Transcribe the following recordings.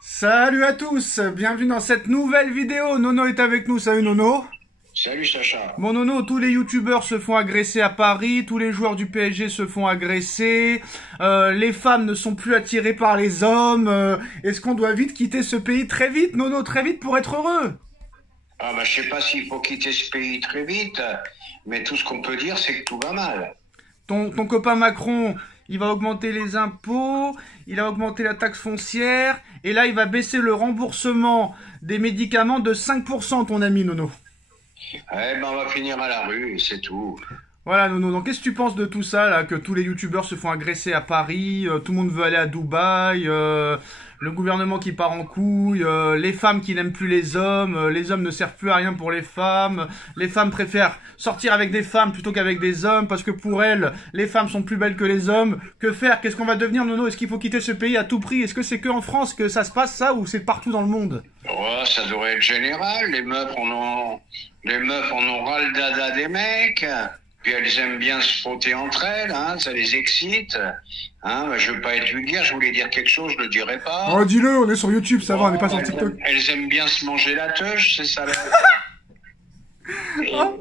Salut à tous, bienvenue dans cette nouvelle vidéo. Nono est avec nous, salut Nono. Salut Sacha. Bon Nono, tous les youtubeurs se font agresser à Paris, tous les joueurs du PSG se font agresser, les femmes ne sont plus attirées par les hommes, est-ce qu'on doit vite quitter ce pays très vite, Nono, très vite pour être heureux? Ah bah je sais pas s'il faut quitter ce pays très vite, mais tout ce qu'on peut dire c'est que tout va mal. Ton copain Macron, il va augmenter les impôts, il va augmenter la taxe foncière, et là il va baisser le remboursement des médicaments de 5%, ton ami Nono. Eh ben on va finir à la rue et c'est tout. Voilà Nono, donc qu'est-ce que tu penses de tout ça là, que tous les youtubeurs se font agresser à Paris, tout le monde veut aller à Dubaï, le gouvernement qui part en couille, les femmes qui n'aiment plus les hommes ne servent plus à rien pour les femmes préfèrent sortir avec des femmes plutôt qu'avec des hommes parce que pour elles, les femmes sont plus belles que les hommes. Que faire? Qu'est-ce qu'on va devenir Nono? Est-ce qu'il faut quitter ce pays à tout prix? Est-ce que c'est que en France que ça se passe ça ou c'est partout dans le monde? Oh, ça devrait être général, les meufs en ont ras le dada des mecs. Puis elles aiment bien se frotter entre elles, hein, ça les excite. Hein, bah, je veux pas être vulgaire, je voulais dire quelque chose, je le dirais pas. Oh dis-le, on est sur YouTube, ça va, on n'est pas sur elles, TikTok. elles aiment bien se manger la teuche, c'est ça. Oh.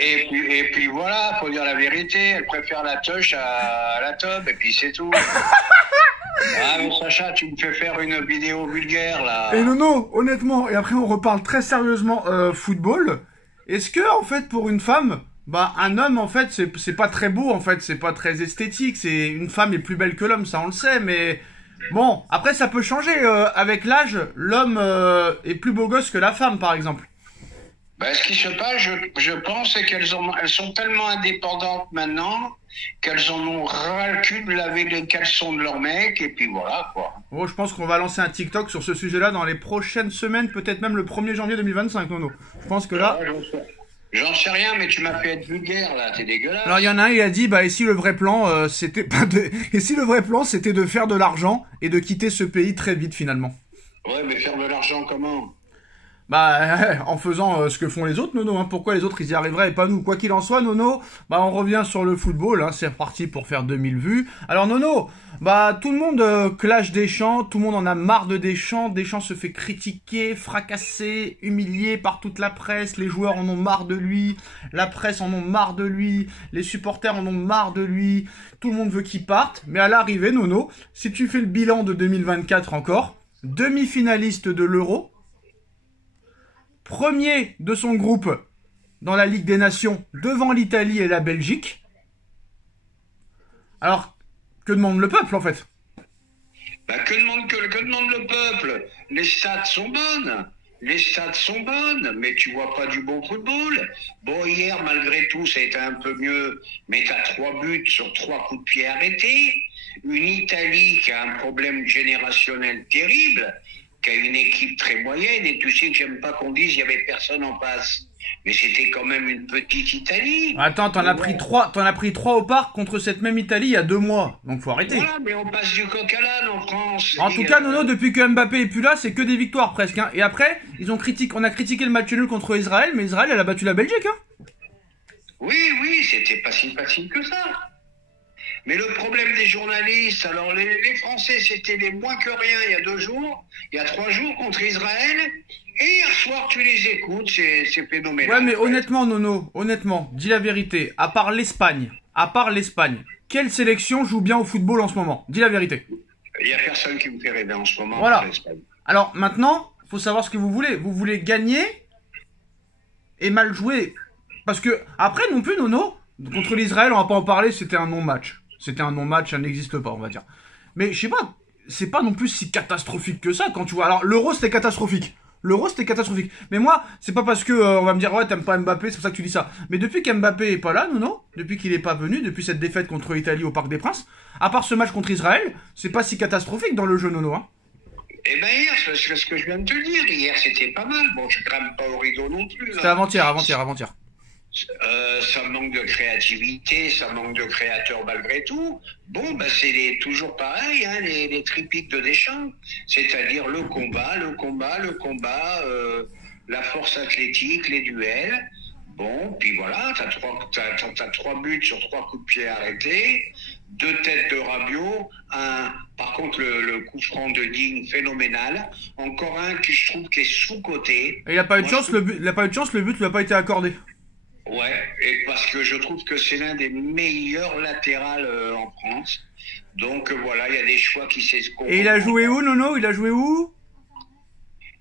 Et puis voilà, faut dire la vérité, elles préfèrent la teuche à la tub, et puis c'est tout. Ah mais Sacha, tu me fais faire une vidéo vulgaire là. Et Nono, honnêtement, et après on reparle très sérieusement football. Est-ce que en fait pour une femme, bah un homme en fait c'est pas très beau en fait, c'est pas très esthétique, c'est une femme est plus belle que l'homme, ça on le sait, mais bon après ça peut changer avec l'âge, l'homme est plus beau gosse que la femme par exemple. Ben, ce qui se passe, je pense, c'est elles sont tellement indépendantes maintenant qu'elles en ont ras le cul de laver les caleçons de leur mec, et puis voilà quoi. Oh, je pense qu'on va lancer un TikTok sur ce sujet-là dans les prochaines semaines, peut-être même le 1er janvier 2025, Nono. Je pense que là... Ouais, j'en sais rien, mais tu m'as fait être vulgaire là, t'es dégueulasse. Alors il y en a un, il a dit, bah et si le vrai plan, c'était pas de... Et si le vrai plan, c'était de faire de l'argent et de quitter ce pays très vite finalement. Ouais, mais faire de l'argent comment? Bah, en faisant ce que font les autres, Nono. Hein. Pourquoi les autres, ils y arriveraient et pas nous? Quoi qu'il en soit, Nono, bah on revient sur le football. Hein. C'est reparti pour faire 2000 vues. Alors, Nono, bah tout le monde clash Deschamps. Tout le monde en a marre de Deschamps. Deschamps se fait critiquer, fracasser, humilier par toute la presse. Les joueurs en ont marre de lui. La presse en ont marre de lui. Les supporters en ont marre de lui. Tout le monde veut qu'il parte. Mais à l'arrivée, Nono, si tu fais le bilan de 2024 encore, demi-finaliste de l'Euro, premier de son groupe dans la Ligue des Nations devant l'Italie et la Belgique. Alors, que demande le peuple en fait? Bah, que demande le peuple? Les stats sont bonnes. Les stats sont bonnes, mais tu vois pas du bon football. Bon, hier, malgré tout, ça a été un peu mieux, mais t'as 3 buts sur 3 coups de pied arrêtés. Une Italie qui a un problème générationnel terrible, qui a une équipe très moyenne, et tu sais que j'aime pas qu'on dise il y avait personne en face. Mais c'était quand même une petite Italie. Attends, t'en as pris trois au parc contre cette même Italie il y a 2 mois. Donc faut arrêter. Voilà, mais on passe du coq à l'âne en France. En tout cas, Nono, depuis que Mbappé est plus là, c'est que des victoires presque. Hein. Et après, on a critiqué le match nul contre Israël, mais Israël, elle a battu la Belgique. Hein. Oui, c'était pas si facile que ça. Mais le problème des journalistes, alors les Français, c'était les moins que rien il y a 2 jours, il y a 3 jours contre Israël, et hier soir, tu les écoutes, c'est phénoménal. Ouais, mais honnêtement, Nono, honnêtement, dis la vérité, à part l'Espagne, quelle sélection joue bien au football en ce moment? Dis la vérité. Il y a personne qui me fait rêver en ce moment. Voilà. Alors maintenant, faut savoir ce que vous voulez. Vous voulez gagner et mal jouer. Parce que, après non plus, Nono, contre l'Israël, on va pas en parler, c'était un non-match. C'était un non-match, ça n'existe pas, on va dire. Mais je sais pas, c'est pas non plus si catastrophique que ça quand tu vois. Alors, l'Euro, c'était catastrophique. L'Euro, c'était catastrophique. Mais moi, c'est pas parce que on va me dire, ouais, t'aimes pas Mbappé, c'est pour ça que tu dis ça. Mais depuis qu'Mbappé est pas là, Nono, depuis qu'il est pas venu, depuis cette défaite contre l'Italie au Parc des Princes, à part ce match contre Israël, c'est pas si catastrophique dans le jeu, Nono, hein. Eh ben hier, c'est ce que je viens de te dire. Hier, c'était pas mal. Bon, je crame pas au rideau non plus. C'était avant-hier. Ça manque de créativité, ça manque de créateurs malgré tout. Bon, bah c'est toujours pareil, hein, les tripiques de Deschamps, c'est-à-dire le combat, la force athlétique, les duels. Bon, puis voilà, t'as 3 buts sur 3 coups de pied arrêtés. 2 têtes de Rabiot, par contre le coup franc de Digne phénoménal, encore un qui je trouve qui est sous-coté. Et il a pas eu de Moi, chance, le but, il a pas eu de chance, le but lui a pas été accordé. Ouais, et parce que je trouve que c'est l'un des meilleurs latérales en France. Donc voilà, il y a des choix qui s'escomptent. Et il a joué où, Nono? Il a joué où?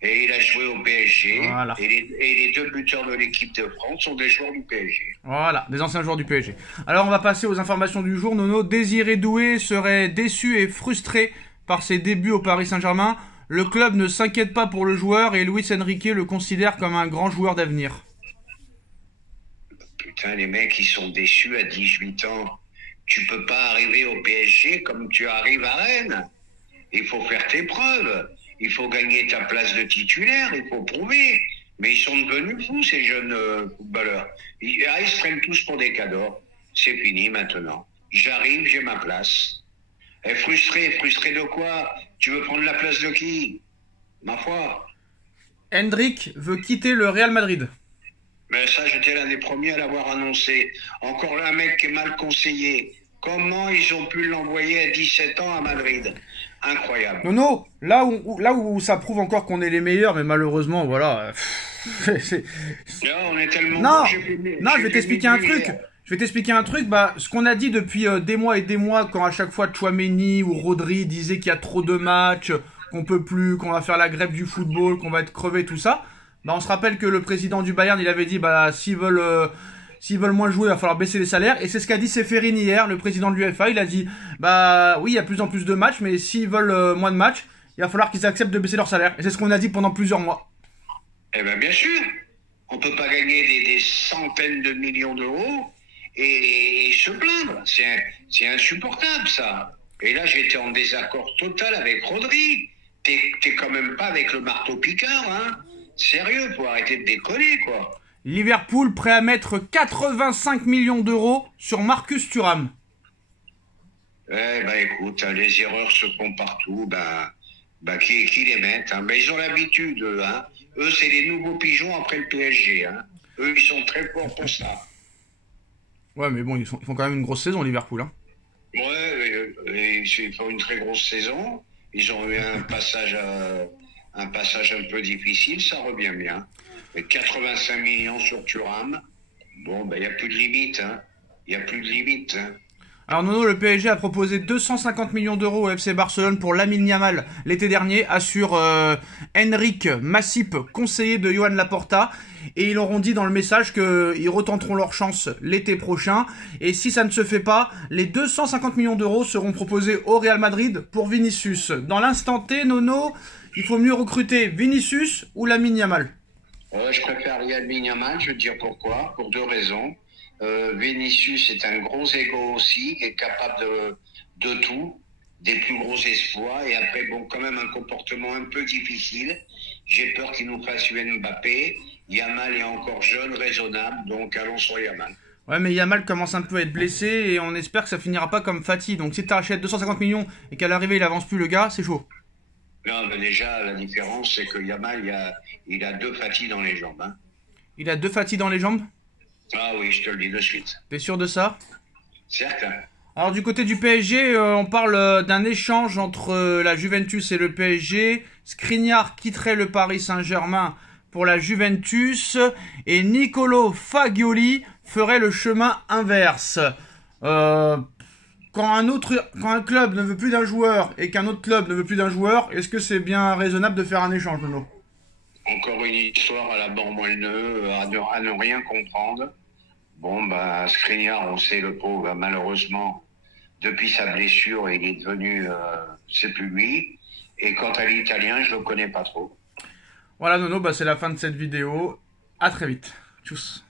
Et il a joué au PSG. Voilà. Et les 2 buteurs de l'équipe de France sont des joueurs du PSG. Voilà, des anciens joueurs du PSG. Alors on va passer aux informations du jour. Nono, Désiré Doué serait déçu et frustré par ses débuts au Paris Saint-Germain. Le club ne s'inquiète pas pour le joueur et Luis Enrique le considère comme un grand joueur d'avenir. Putain, les mecs, ils sont déçus à 18 ans. Tu peux pas arriver au PSG comme tu arrives à Rennes. Il faut faire tes preuves. Il faut gagner ta place de titulaire. Il faut prouver. Mais ils sont devenus fous, ces jeunes footballeurs. Ils se prennent tous pour des cadors. C'est fini maintenant. J'arrive, j'ai ma place. Et frustré de quoi? Tu veux prendre la place de qui? Ma foi. Hendrik veut quitter le Real Madrid. Mais ça, j'étais l'un des premiers à l'avoir annoncé. Encore là, un mec qui est mal conseillé. Comment ils ont pu l'envoyer à 17 ans à Madrid? Incroyable. Nono, là où ça prouve encore qu'on est les meilleurs, mais malheureusement, voilà. Là, on est tellement... Non, non, je vais t'expliquer un truc. Je vais t'expliquer un truc. Bah, ce qu'on a dit depuis des mois et des mois, quand à chaque fois Tchouaméni ou Rodri disaient qu'il y a trop de matchs, qu'on peut plus, qu'on va faire la grève du football, qu'on va être crevé, tout ça. Bah, on se rappelle que le président du Bayern, il avait dit, bah, s'ils veulent moins jouer, il va falloir baisser les salaires. Et c'est ce qu'a dit Ceferin hier, le président de l'UEFA. Il a dit, bah oui, il y a de plus en plus de matchs, mais s'ils veulent moins de matchs, il va falloir qu'ils acceptent de baisser leur salaire. Et c'est ce qu'on a dit pendant plusieurs mois. Eh bien, bien sûr. On peut pas gagner des centaines de millions d'euros et se plaindre. C'est insupportable, ça. Et là, j'étais en désaccord total avec Rodri. T'es quand même pas avec le marteau-piqueur, hein. Sérieux, faut arrêter de déconner, quoi. Liverpool prêt à mettre 85 millions d'euros sur Marcus Thuram. Eh ben écoute, les erreurs se font partout. Qui les met, hein. Ils ont l'habitude, eux, hein. Eux, c'est les nouveaux pigeons après le PSG, hein. Eux, ils sont très forts pour ça. Ouais, mais bon, ils font quand même une grosse saison, Liverpool, hein. Ouais, ils font une très grosse saison. Ils ont eu un passage un peu difficile, ça revient bien. Et 85 millions sur Thuram. Bon, il n'y a plus de limite, hein. Il n'y a plus de limite, hein. Alors Nono, le PSG a proposé 250 millions d'euros au FC Barcelone pour Lamine Yamal l'été dernier, assure Enric Massip, conseiller de Joan Laporta. Et ils auront dit dans le message qu'ils retenteront leur chance l'été prochain. Et si ça ne se fait pas, les 250 millions d'euros seront proposés au Real Madrid pour Vinicius. Dans l'instant T, Nono, il faut mieux recruter Vinicius ou Lamine Yamal. Je préfère Lamine Yamal, je vais te dire pourquoi. Pour 2 raisons. Vinicius est un gros égo aussi, qui est capable de tout, des plus gros espoirs, et après, bon, quand même un comportement un peu difficile. J'ai peur qu'il nous fasse Mbappé. Yamal est encore jeune, raisonnable, donc allons sur Yamal. Ouais, mais Yamal commence un peu à être blessé et on espère que ça finira pas comme Fati. Donc si tu achètes 250 millions et qu'à l'arrivée il avance plus le gars, c'est chaud. Non, mais déjà, la différence, c'est que Yamal, il a 2 Fati dans les jambes, hein. Il a 2 Fati dans les jambes? Ah oui, je te le dis de suite. T'es sûr de ça? Certain. Alors du côté du PSG, on parle d'un échange entre la Juventus et le PSG. Skriniar quitterait le Paris Saint-Germain pour la Juventus et Nicolo Fagioli ferait le chemin inverse. Quand un club ne veut plus d'un joueur et qu'un autre club ne veut plus d'un joueur, est-ce que c'est bien raisonnable de faire un échange, Nono? Encore une histoire à la Bormoelleux, à ne rien comprendre. Bon, Skriniar, on sait, le pauvre, malheureusement, depuis sa blessure, il est devenu, c'est plus lui. Et quant à l'italien, je le connais pas trop. Voilà, Nono, c'est la fin de cette vidéo. À très vite. Tchuss.